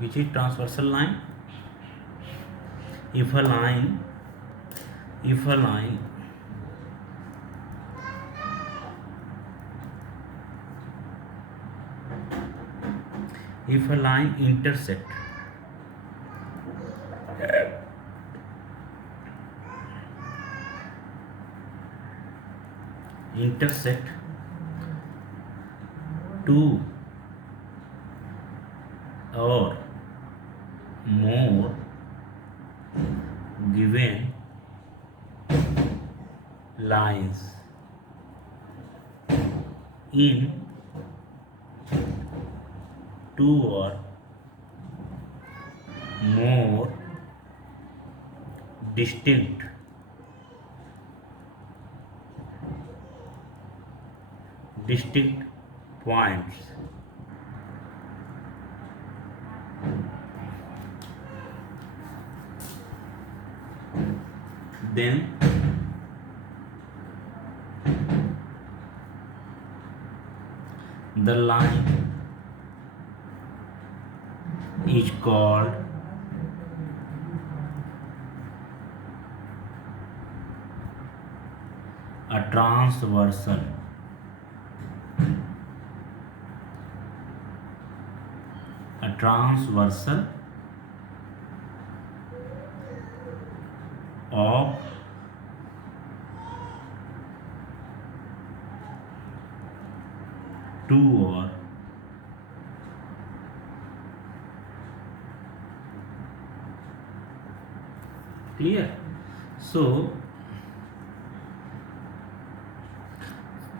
which is transversal line. If a line if a line if a line intersect two or more given lines in two or more distinct points, then the line is called a transversal. Of two or clear. So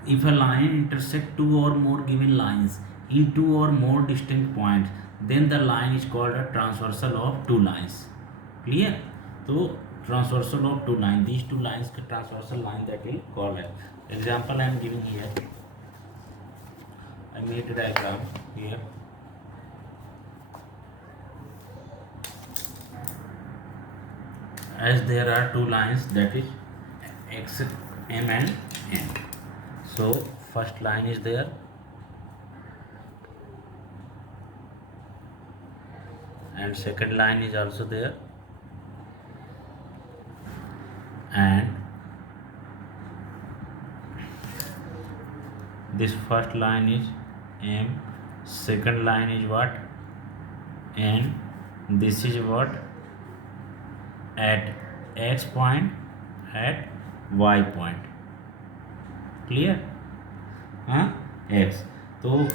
if a line intersect two or more given lines in two or more distinct points, then the line is called a transversal of two lines. Clear. So transversal of two lines, these two lines transversal line that we call it. Example I am giving here. I made a diagram here. As there are two lines, that is x m and n. So first line is there, and second line is also there, and this first line is m, second line is what, n, this is what, at x point, at y point. Clear? x. So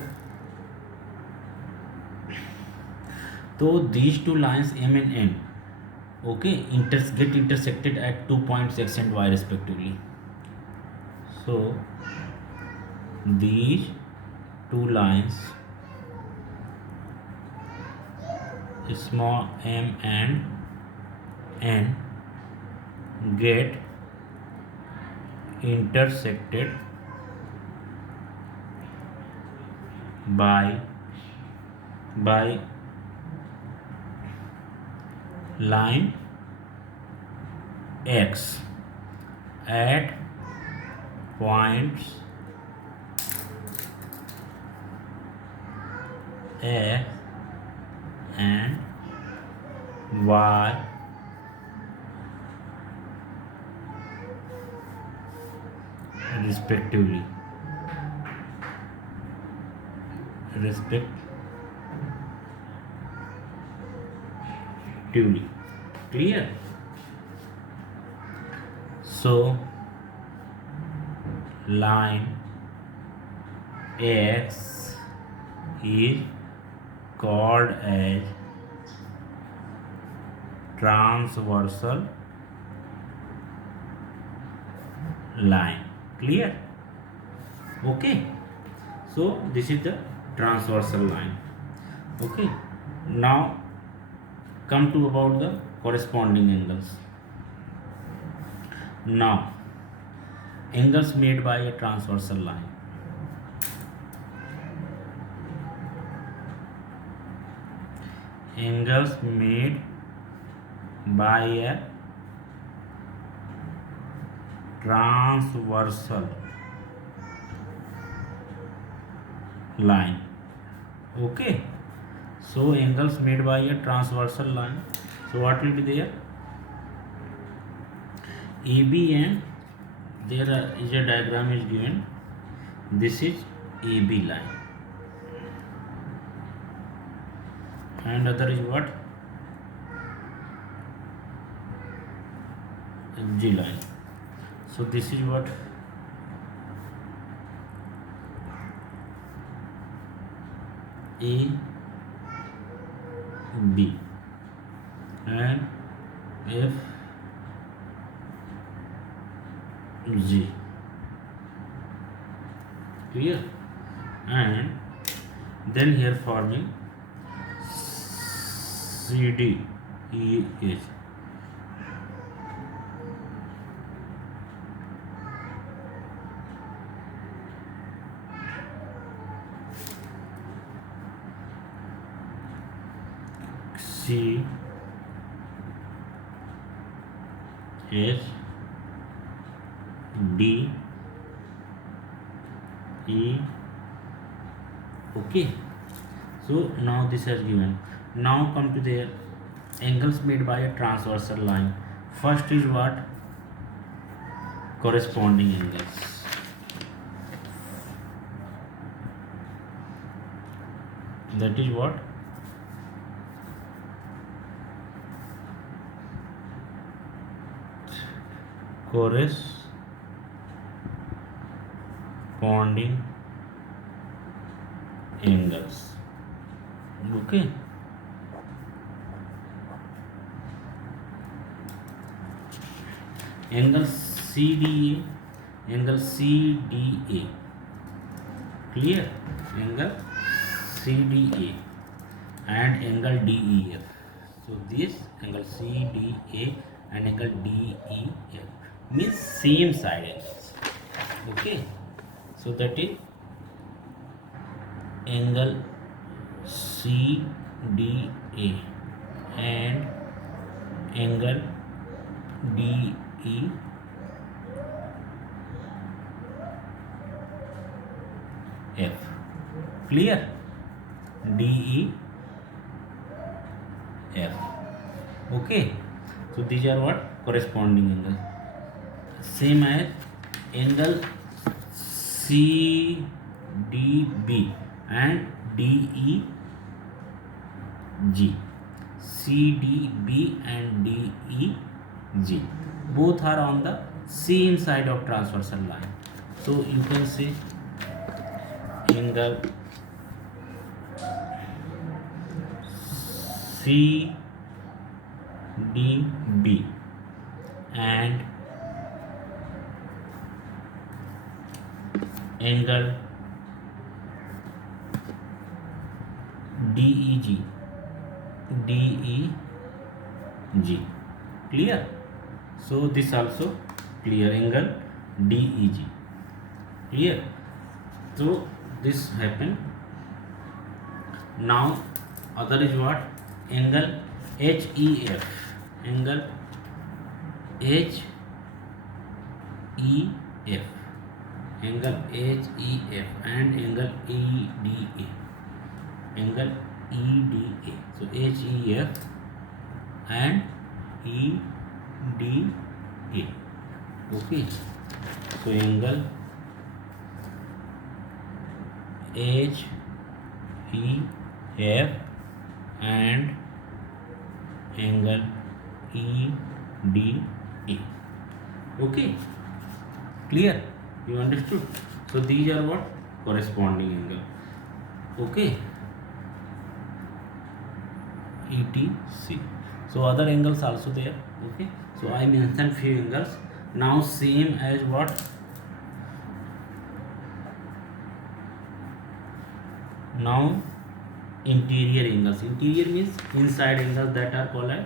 these two lines m and n, okay, get intersected at 2 points x and y respectively. So these two lines, small m and n, get intersected by line x at points x and y respectively. Clear? So line x is called as transversal line. Clear? Okay. So this is the transversal line. Okay. Now come to about the corresponding angles. Now angles made by a transversal line. Angles made by a transversal line. Okay. So angles made by a transversal line. So what will be there? AB, and is a diagram is given. This is AB line, and other is what? FG line. So this is what? A B and F G. Clear? And then here forming CD E H. C H D E. Okay, so now this has given. Now come to the angles made by a transversal line. First is what? Corresponding angles. That is what? Corresponding angles. Okay, angle CDA, angle CDA. Clear? Angle CDA and angle DEF. So this angle CDA and angle DEF means same side angles. Okay, so that is angle CDA and angle DEF. Clear? DEF. Okay, so these are what? Corresponding angles. Same as angle CDB and DEG. CDB and DEG both are on the same side of transversal line. So you can say angle CDB and angle DEG. Clear? So this also clear, angle DEG. Clear? So this happened. Now other is what? Angle HEF. Angle HEF. Angle HEF and angle EDA. Angle EDA. So HEF and EDA. Okay, so angle HEF and angle EDA. Okay, clear? You understood? So these are what? Corresponding angle. Okay, ETC. So other angles also there. Okay, so I mentioned few angles. Now same as what? Now interior angles. Interior means inside angles, that are called as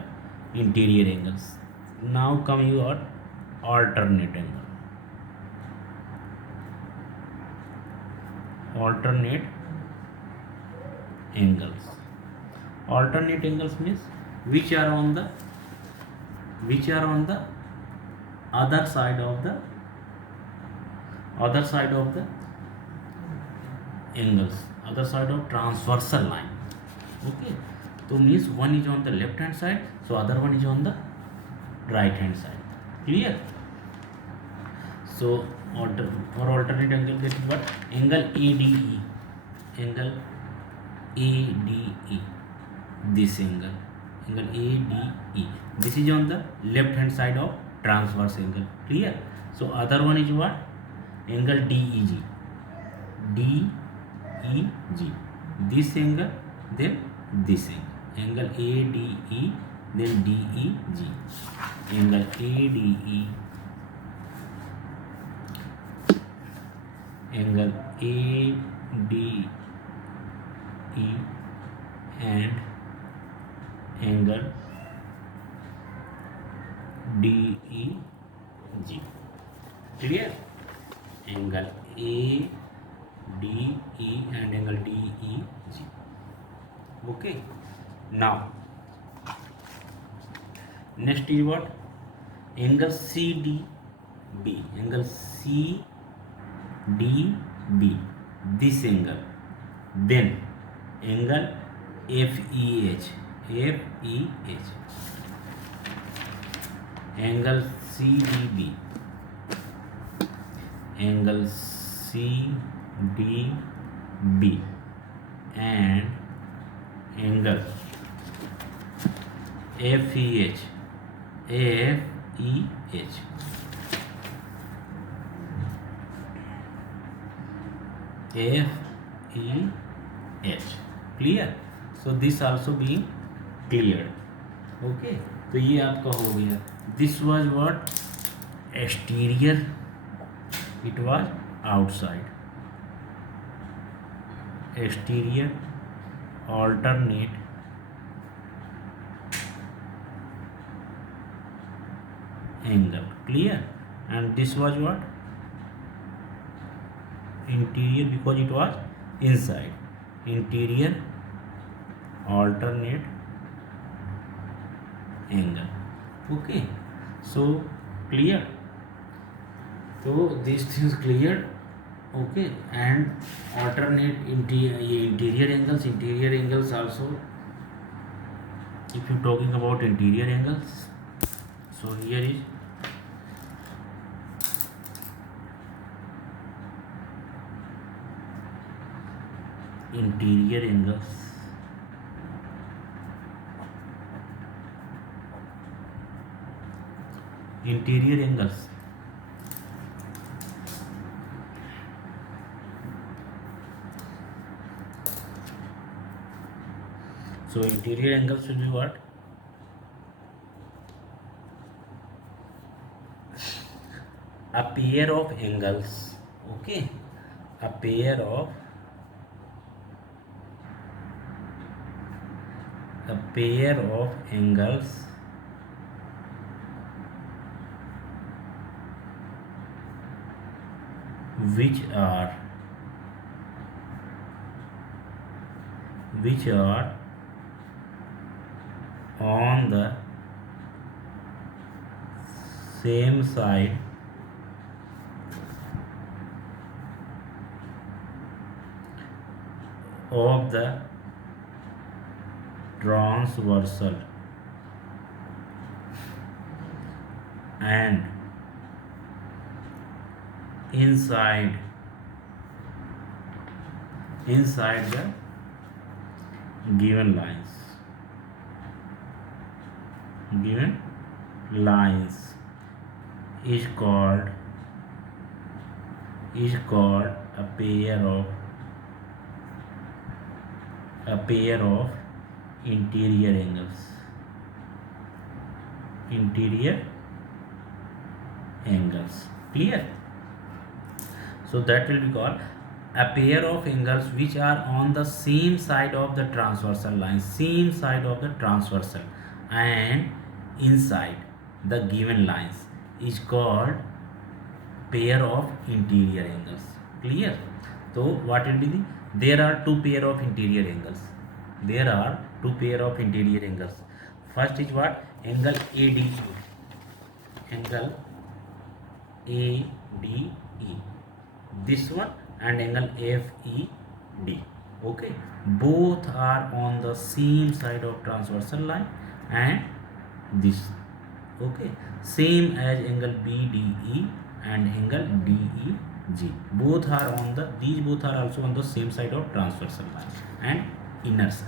interior angles. Now come your alternate angle. Alternate angles. Alternate angles means which are on the other side of the angles, other side of transversal line. Okay, so means one is on the left hand side, so other one is on the right hand side. Clear? So alternate angle get what? Angle ADE. Angle ADE. This angle. Angle ADE. This is on the left hand side of transverse angle. Clear? So other one is what? Angle DEG. DEG. This angle, then this angle. Angle ADE, then DEG. Angle ADE, angle ADE, and angle DEG. Clear? Angle ADE and angle DEG. Okay. Now, next is what? Angle CDB. Angle CDB. This angle. Then angle FEH. FEH. Angle CDB. Angle CDB and angle FEH. FEH. FEH. Clear? So this also being cleared. Okay, तो ये आपका हो गया. This was what? Exterior. It was outside. Exterior alternate angle. Clear? And this was what? Interior, because it was inside. Interior alternate angle. Okay, so clear? So these things cleared. Okay, and alternate interior angles also. If you talking about interior angles, so here is interior angles. Interior angles. So interior angles will be what? A pair of angles. Okay, a pair of angles which are on the same side of the transversal and inside the given lines is called a pair of interior angles. Clear? So that will be called a pair of angles which are on the same side of the transversal line, and inside the given lines is called pair of interior angles. Clear? So what will be there are two pair of interior angles. First is what? Angle ADE. Angle ADE. This one, and angle FED. Okay, both are on the same side of transversal line, and this, okay, same as angle BDE and angle DEG. Both are on the, these both are also on the same side of transversal line and inner side.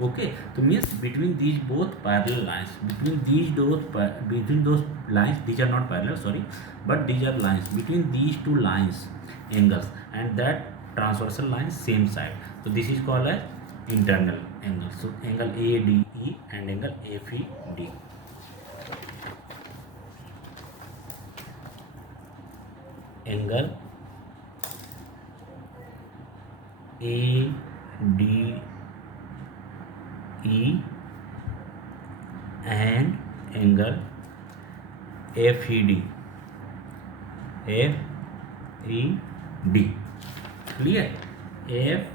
Okay, so means between these both parallel lines, between those lines, these are not parallel, sorry, but these are lines between these two lines, angles, and that transversal line same side. So this is called as internal angle. So angle ADE and angle FED. Angle ADE and angle FED. Clear? FED.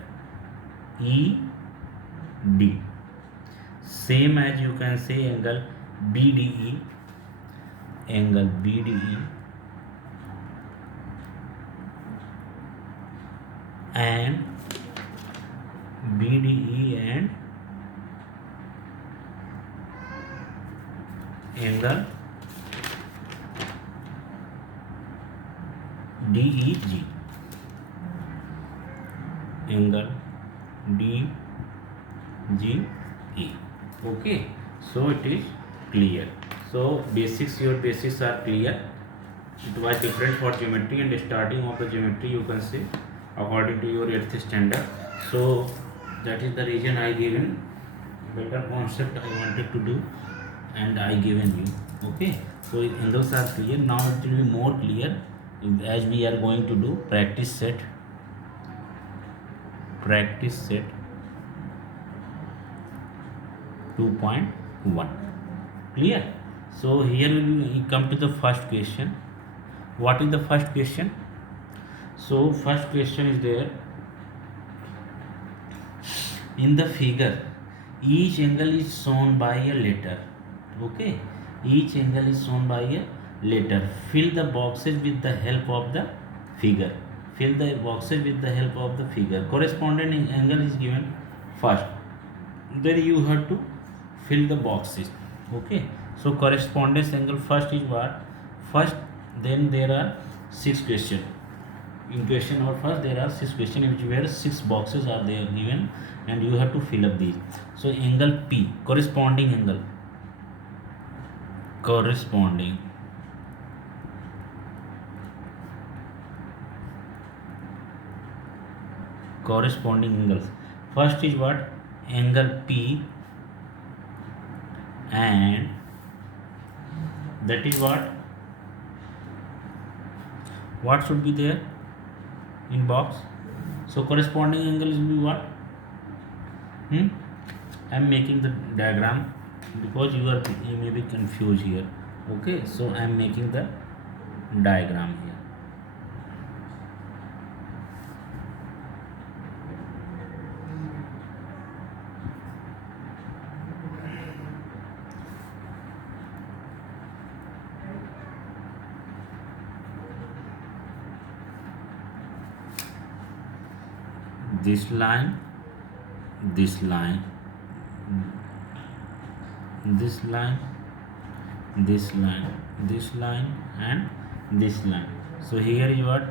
Same as you can say angle BDE. Angle BDE and BDE and angle DEG. Angle DGE. Okay, so it is clear. So basics, your basics are clear. It was different for geometry, and starting of the geometry you can say according to your 8th standard. So that is the reason I given better concept I wanted to do, and I given you. Okay, so angles are clear. Now it will be more clear as we are going to do practice set 2.1. Clear? So here we come to the first question. What is the first question? So first question is there. In the figure, each angle is shown by a letter. Okay, each angle is shown by a letter. Fill the boxes with the help of the figure. Fill the boxes with the help of the figure. Corresponding angle is given first. Then you have to fill the boxes. Okay, so correspondence angle first is what? First, then there are 6 questions. In question number first, there are 6 questions where 6 boxes are there given, and you have to fill up these. So angle P, corresponding angle, corresponding angles. First is what? Angle P, and that is what should be there in box. So corresponding angle will be what? I am making the diagram because you may be confused here. Okay, so I am making the diagram here. This line, this line, this line, this line, this line, and this line. So here is what?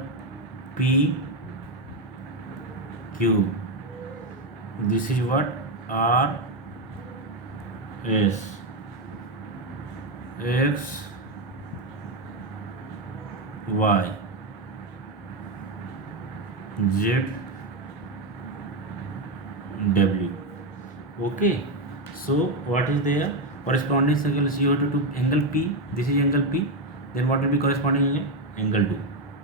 P Q. This is what? R S X Y Z W. Okay, so what is there? Corresponding angle is you have to do angle P. This is angle P. Then what will be corresponding angle? Angle 2,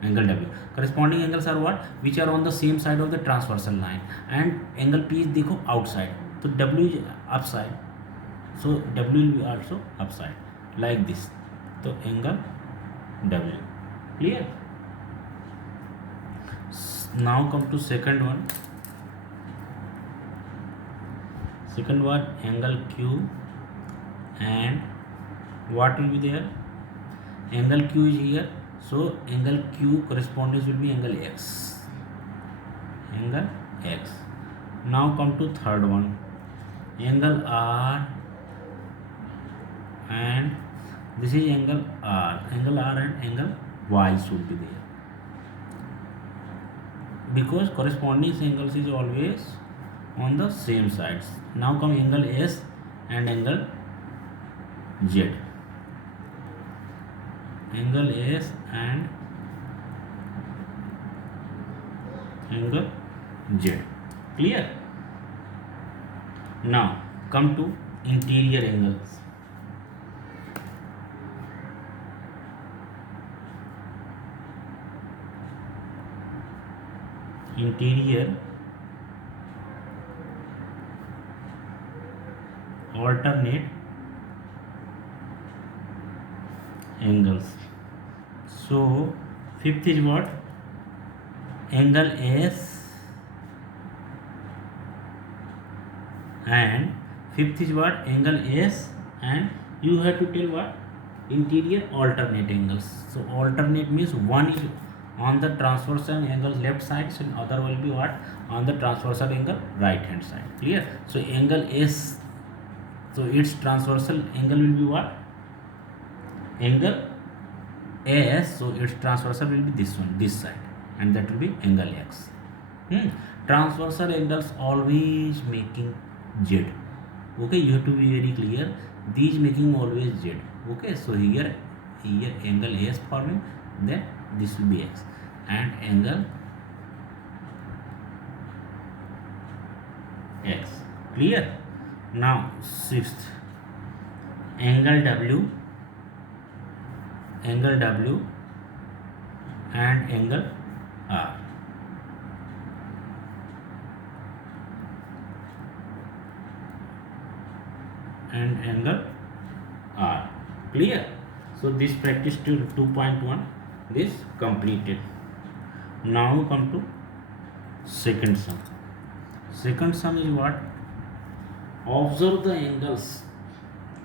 angle W. Corresponding angles are what? Which are on the same side of the transversal line. And angle P is देखो outside. So W is upside. So W will be also upside like this. So angle W. Clear? Now come to second one. Second one, angle Q, and what will be there? Angle Q is here, so angle Q corresponding will be angle X. Angle X. Now come to third one. Angle R, and this is angle R. Angle R and angle Y should be there, because corresponding angles is always on the same sides. Now come angle S and angle Z. Angle S and angle Z. Clear? Now come to interior angles. Interior alternate angles. So fifth is what? Angle S, and fifth is what? Angle S, and you have to tell what? Interior alternate angles. So alternate means one is on the transversal angle left side, so other will be what? On the transversal angle right hand side. Clear? So angle S, so its transversal angle will be what? Angle S, so its transversal will be this one, this side, and that will be angle X. Transversal angles always making Z. Okay, you have to be very clear. These making always Z. Okay, so here angle S forming, then this will be X, and angle X. Clear? Now sixth, angle W, and angle R. And angle R. Clear? So this practice to 2.1 is completed. Now come to second sum. Second sum is what? Observe the angles,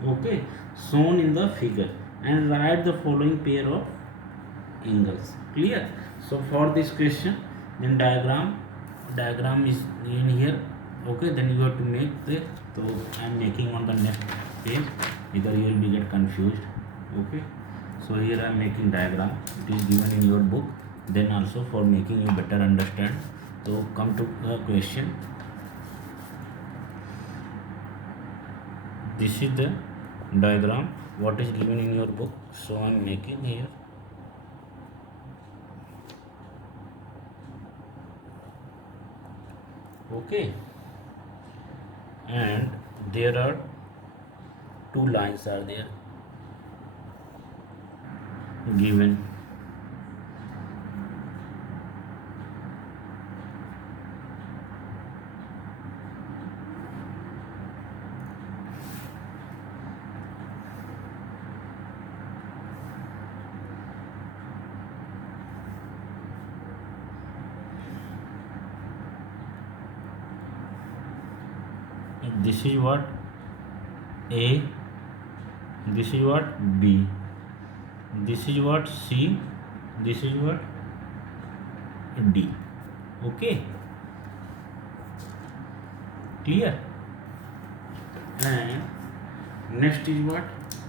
okay, shown in the figure, and write the following pair of angles. Clear? So for this question, then diagram is in here. Okay, then you have to make the, so I am making on the next page, either you will be get confused. Okay, so here I am making diagram, it is given in your book, then also for making you better understand. So come to the question. This is the diagram what is given in your book, so I am making here. Okay, and there are two lines are there given. This is what? A, this is what? B, this is what? C, this is what? D. Okay, clear? And next is what?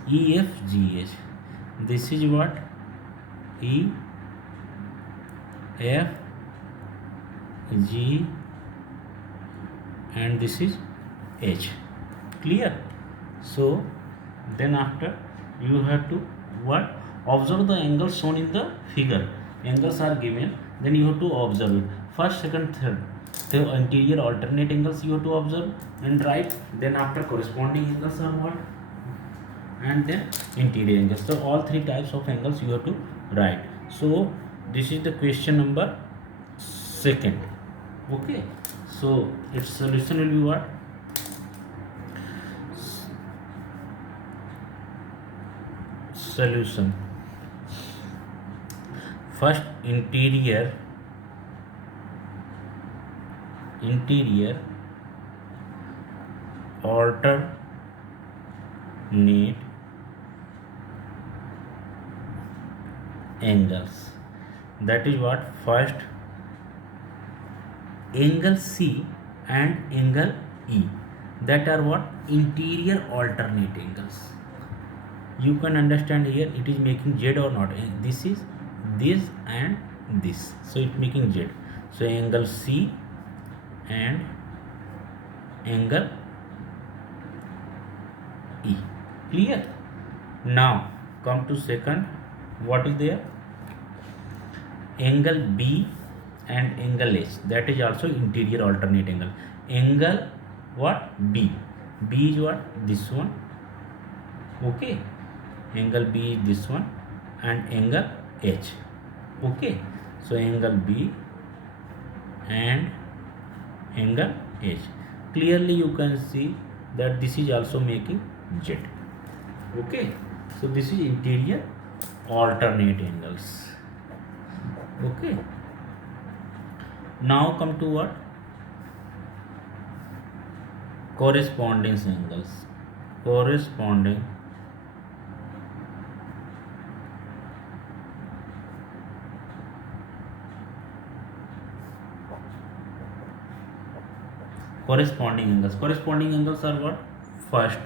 E, F, G, H. This is what? E, F, G, and this is H. Clear? So then after you have to what? Observe the angles shown in the figure. Angles are given, then you have to observe it. First, second, third. The interior alternate angles you have to observe and write. Then after corresponding angles are what? And then interior angles. So all three types of angles you have to write. So this is the question number second. Okay. So its solution will be what? Solution. First, interior alternate angles. That is what? First, angle C and angle E. That are what? Interior alternate angles. You can understand here it is making Z or not. This is this and this. So it making Z. So angle C and angle E. Clear? Now come to second. What is there? Angle B and angle H. That is also interior alternate angle. Angle what? B. B is what? This one. Okay. Angle B is this one and angle H. Okay. So angle B and angle H. Clearly you can see that this is also making Z. Okay. So this is interior alternate angles. Okay. Now come to what? Corresponding angles. Corresponding angles. Corresponding angles are what? First,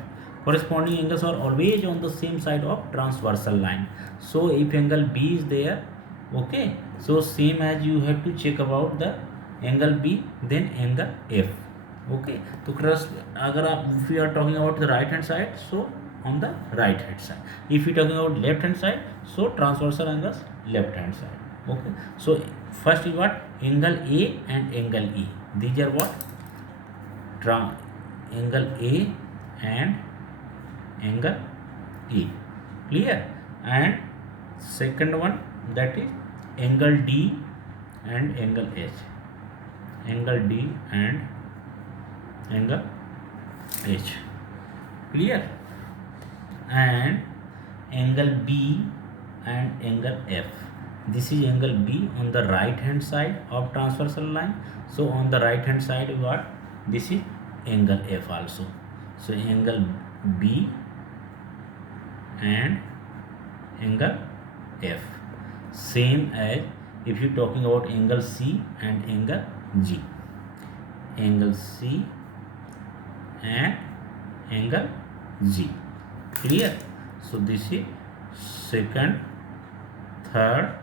corresponding angles are always on the same side of transversal line. So if angle B is there, okay, so same as you have to check about the angle B, then angle F. Okay, तो अगर आप if you are talking about the right hand side, so on the right hand side. If you talking about left hand side, so transversal angles left hand side. Okay, so first is what? Angle A and angle E. These are what? Angle A and angle E. Clear? And second one, that is angle D and angle H. Angle D and angle H. Clear? And angle B and angle F. This is angle B on the right hand side of transversal line. So on the right hand side what? This is angle F also. So angle B and angle F. Same as if you talking about angle C and angle G. Angle C and angle G. Clear? So this is second, third,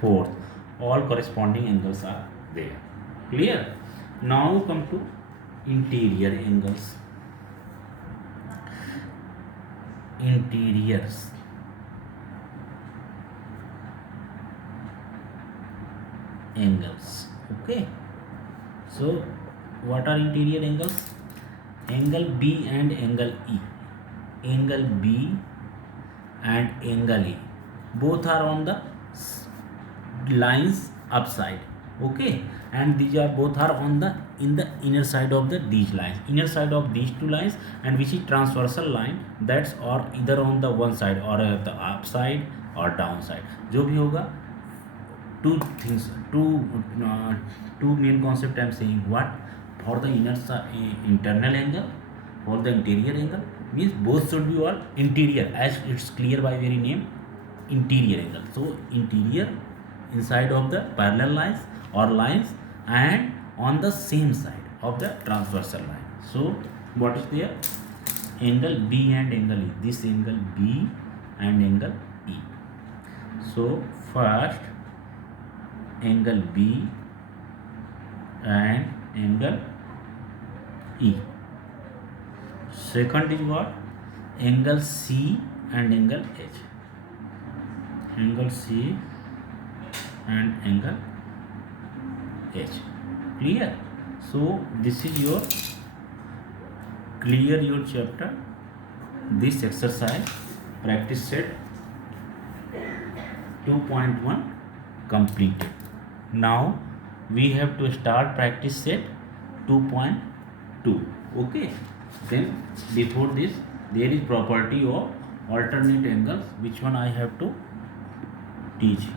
fourth. All corresponding angles are there. Clear? Now come to interior angles. Interiors. Angles. Okay. So what are interior angles? Angle B and angle E. Angle B and angle E. Both are on the lines upside. Okay, and these are both are on the in the inner side of these lines, inner side of these two lines, and which is transversal line, that's or either on the one side or the upside or downside. जो भी होगा, two things, two main concept I am saying. What? For the internal angle, for the interior angle, means both should be all interior, as it's clear by very name, interior angle. So interior inside of the parallel lines or lines and on the same side of the transversal line. So what is there? Angle B and angle E. This angle B and angle E. So first angle B and angle E. Second is what? Angle C and angle H. Angle C and angle H. Clear? So this is your clear your chapter. This exercise practice set 2.1 completed. Now we have to start practice set 2.2. Okay, then before this there is property of alternate angles, which one I have to teach you.